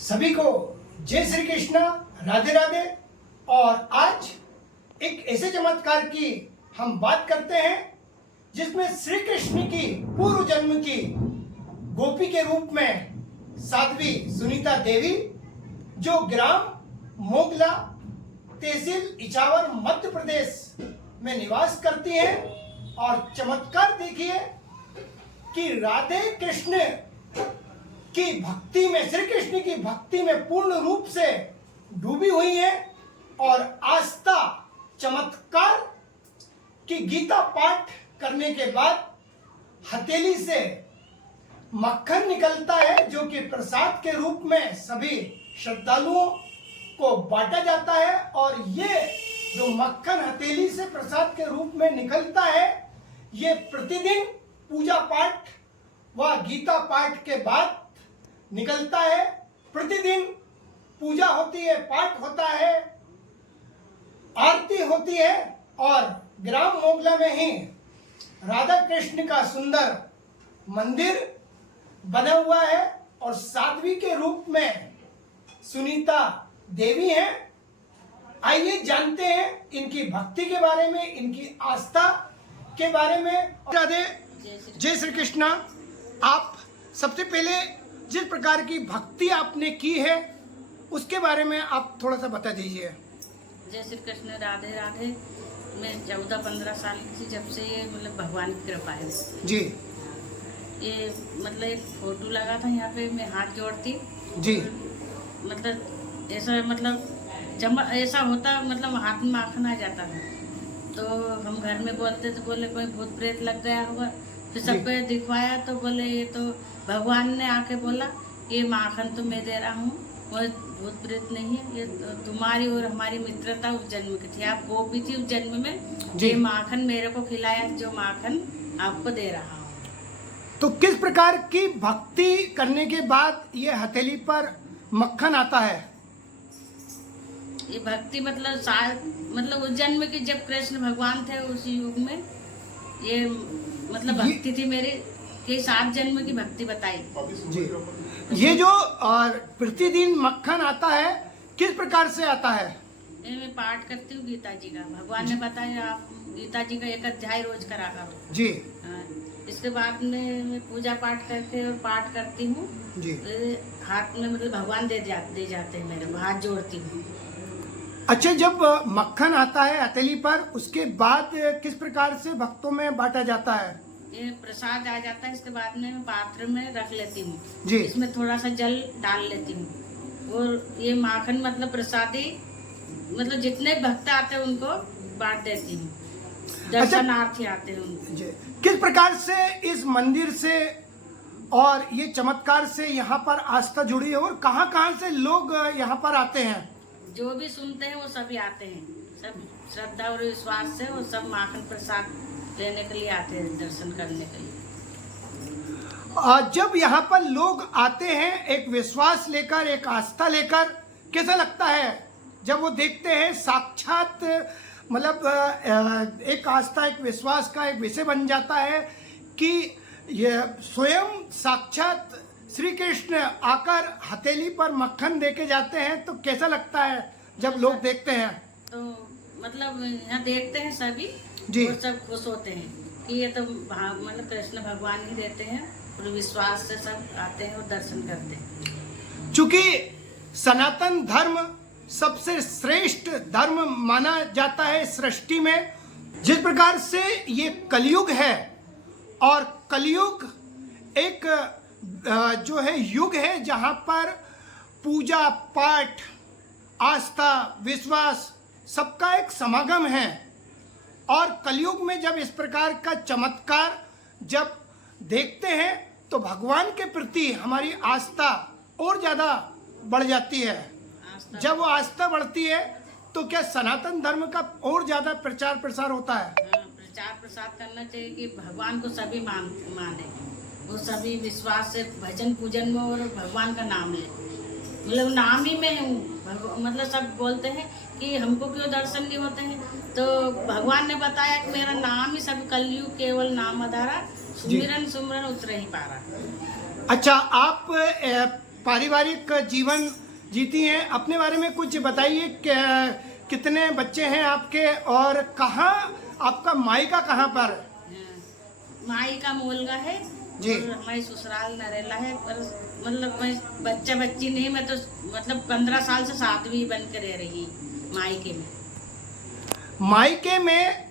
सभी को जय श्री कृष्ण, राधे राधे। और आज एक ऐसे चमत्कार की हम बात करते हैं जिसमें श्री कृष्ण की पूर्व जन्म की गोपी के रूप में साध्वी सुनीता देवी, जो ग्राम मोगला, तहसील इछावर, मध्य प्रदेश में निवास करती हैं। और चमत्कार देखिए कि राधे कृष्ण की भक्ति में, श्री कृष्ण की भक्ति में पूर्ण रूप से डूबी हुई है। और आस्था चमत्कार की गीता पाठ करने के बाद हथेली से मक्खन निकलता है, जो कि प्रसाद के रूप में सभी श्रद्धालुओं को बांटा जाता है। और ये जो मक्खन हथेली से प्रसाद के रूप में निकलता है, ये प्रतिदिन पूजा पाठ व गीता पाठ के बाद निकलता है। प्रतिदिन पूजा होती है, पाठ होता है, आरती होती है। और ग्राम मोगला में ही राधा कृष्ण का सुंदर मंदिर बना हुआ है और साध्वी के रूप में सुनीता देवी हैं। आइए जानते हैं इनकी भक्ति के बारे में, इनकी आस्था के बारे में। राधे, जय श्री कृष्ण। आप सबसे पहले जिस प्रकार की भक्ति आपने की है उसके बारे में आप थोड़ा सा बता दीजिए। जय श्री कृष्ण, राधे राधे। मैं 14-15 साल की थी जब से ये मतलब भगवान की कृपा है जी। ये मतलब एक फोटो लगा था यहाँ पे, मैं हाथ जोड़ती जी। मतलब ऐसा मतलब ऐसा होता, मतलब हाथ में माखन आ जाता था। तो हम घर में बोलते तो बोले कोई भूत प्रेत लग गया होगा। फिर सबको दिखवाया तो बोले ये तो भगवान ने आके बोला ये माखन तो मैं दे रहा हूँ, वो भूत प्रेत नहीं है, ये तुम्हारी और हमारी मित्रता उस जन्म की थी, आप गोपी थी उस जन्म में, ये माखन मेरे को खिलाया, जो माखन आपको दे रहा हूँ। तो किस प्रकार की भक्ति करने के बाद ये हथेली पर मक्खन आता है? ये भक्ति मतलब उस जन्म की जब कृष्ण भगवान थे उस युग में ये मतलब भक्ति थी मेरी कि 7 जन्म की भक्ति बताई जी। ये जो प्रतिदिन मक्खन आता है किस प्रकार से आता है? ये मैं पाठ करती हूँ गीता जी का। भगवान ने बताया आप गीता जी का 1 अध्याय रोज करा करो जी। इसके बाद में मैं पूजा पाठ करके और पाठ करती हूँ जी। हाथ में मतलब भगवान दे जाते हैं मेरे, हाथ जोड़ती हूँ। अच्छा, जब मक्खन आता है हथेली पर उसके बाद किस प्रकार से भक्तों में बांटा जाता है? ये प्रसाद आ जाता है, इसके बाद में पात्र में रख लेती हूँ जी। इसमें थोड़ा सा जल डाल लेती हूँ और ये माखन मतलब प्रसादी मतलब जितने भक्त आते हैं उनको बांट देती हूँ, दर्शनार्थी आते हैं उनको। किस प्रकार से इस मंदिर से और ये चमत्कार से यहाँ पर आस्था जुड़ी है और कहाँ से लोग यहाँ पर आते हैं? जो भी सुनते हैं वो सभी आते हैं, सब श्रद्धा और विश्वास से वो सब माखन प्रसाद लेने के लिए आते हैं, दर्शन करने के लिए। जब यहाँ पर लोग आते हैं एक विश्वास लेकर, एक आस्था लेकर, कैसा लगता है जब वो देखते हैं साक्षात, मतलब एक आस्था, एक विश्वास का एक विषय बन जाता है कि ये स्वयं साक्षात श्री कृष्ण आकर हथेली पर मक्खन देके जाते हैं, तो कैसा लगता है जब लोग देखते हैं? तो मतलब यहाँ देखते हैं सभी जी, और सब खुश होते हैं कि ये तो मतलब कृष्ण भगवान ही देते हैं और विश्वास से सब आते हैं और दर्शन करते हैं। चूंकि सनातन धर्म सबसे श्रेष्ठ धर्म माना जाता है सृष्टि में, जिस प्रकार से ये कलयुग है और कलयुग एक जो है युग है जहाँ पर पूजा पाठ, आस्था, विश्वास सबका एक समागम है। और कलयुग में जब इस प्रकार का चमत्कार जब देखते हैं तो भगवान के प्रति हमारी आस्था और ज़्यादा बढ़ जाती है। जब वो आस्था बढ़ती है तो क्या सनातन धर्म का और ज़्यादा प्रचार प्रसार होता है? प्रचार प्रसार करना चाहिए कि भगवान को सभी माने, वो सभी विश्वास से भजन पूजन में और भगवान का नाम ले, मतलब नाम ही में हूँ। मतलब सब बोलते हैं कि हमको क्यों दर्शन नहीं होते हैं, तो भगवान ने बताया कि मेरा नाम ही सब कलयुग केवल नाम आधारा, सुमिरन सुमरन उतर ही पारा। अच्छा, आप पारिवारिक जीवन जीती हैं। अपने बारे में कुछ बताइए, कितने बच्चे हैं आपके और कहाँ आपका मायका कहाँ पर? माई का मोलगा है जी। और हमारी ससुराल नरेला है, पर मतलब मैं बच्चा बच्ची नहीं, मैं तो मतलब 15 साल से सातवीं बन कर रह रही मायके में। मायके में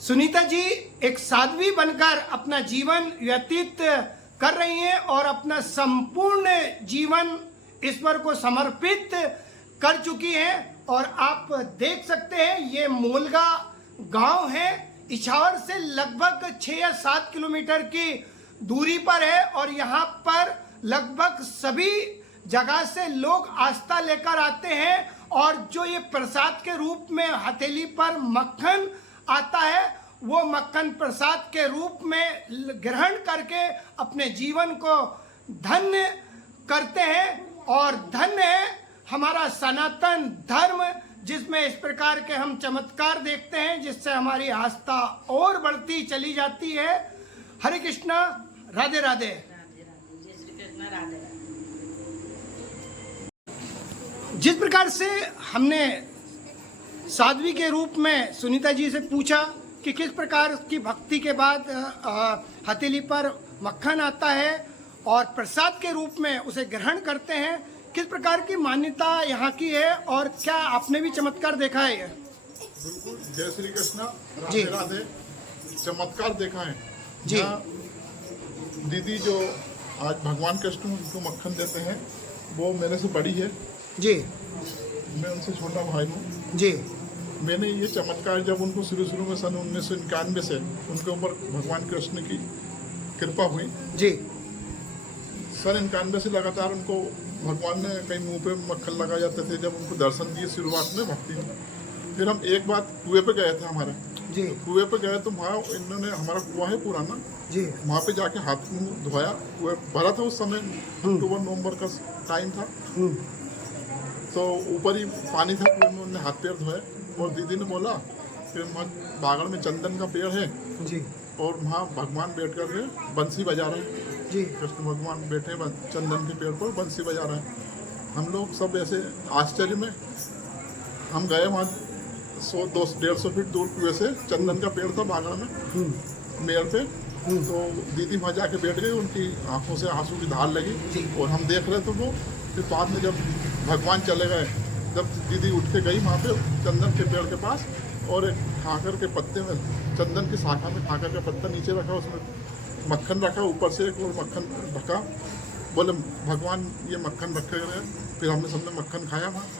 सुनीता जी एक साध्वी बनकर अपना जीवन व्यतीत कर रही हैं और अपना संपूर्ण जीवन ईश्वर को समर्पित कर चुकी हैं। और आप देख सकते हैं ये मोलगा गांव है, इछावर से लगभग 6 या 7 किलोमीटर की दूरी पर है और यहाँ पर लगभग सभी जगह से लोग आस्था लेकर आते हैं और जो ये प्रसाद के रूप में हथेली पर मक्खन आता है वो मक्खन प्रसाद के रूप में ग्रहण करके अपने जीवन को धन्य करते हैं। और धन्य है हमारा सनातन धर्म जिसमें इस प्रकार के हम चमत्कार देखते हैं जिससे हमारी आस्था और बढ़ती चली जाती है। हरे कृष्णा, राधे राधे। राधे राधे, जय श्री कृष्ण, राधे राधे। जिस प्रकार से हमने साध्वी के रूप में सुनीता जी से पूछा कि किस प्रकार की भक्ति के बाद हथेली पर मक्खन आता है और प्रसाद के रूप में उसे ग्रहण करते हैं, किस प्रकार की मान्यता यहाँ की है और क्या आपने भी चमत्कार देखा है? बिल्कुल, जय श्री कृष्णा, जी। राधे राधे। चमत्कार देखा है जी। यहाँ दीदी जो आज भगवान कृष्ण उनको मक्खन देते हैं वो मेरे से बड़ी है, जी मैं उनसे छोटा भाई हूँ। जी मैंने ये चमत्कार जब उनको शुरू में सन 1991 से उनके ऊपर भगवान कृष्ण की कृपा हुई, जी सन 91 से लगातार उनको भगवान ने कहीं मुंह पे मक्खन लगा जाते थे जब उनको दर्शन दिए शुरुआत में भक्ति में। फिर हम एक बार कुएं पे गए थे हमारे, जी कुएं पे गए तो वहाँ इन्होंने, हमारा कुआं है पुराना, जी वहाँ पे जाके हाथ मुंह धोया, कुएं भरा था उस समय, अक्टूबर नवंबर का टाइम था, तो ऊपर ही पानी था कुएं में, उन्होंने हाथ पैर धोए और दीदी ने बोला फिर वहाँ बागड़ में चंदन का पेड़ है जी और वहाँ भगवान बैठ कर के बंसी बजा रहे हैं, जी कृष्ण भगवान बैठे चंदन के पेड़ पर बंसी बजा रहे हैं। हम लोग सब ऐसे आश्चर्य में, हम गए वहाँ 100-150 फीट दूर कुएं से, चंदन का पेड़ था बागड़ में मेड़ पे, तो दीदी वहाँ जाके बैठ गई, उनकी आंखों से आंसू की धार लगी और हम देख रहे थे वो। फिर बाद में जब भगवान चले गए, जब दीदी उठ के गई वहाँ पे चंदन के पेड़ के पास और एक खाकर के पत्ते में, चंदन की शाखा में खाकर का पत्ता नीचे रखा, उसमें मक्खन रखा, ऊपर से एक और मक्खन ढका, बोले भगवान ये मक्खन रखे गए। फिर हमने सबने मक्खन खाया वहाँ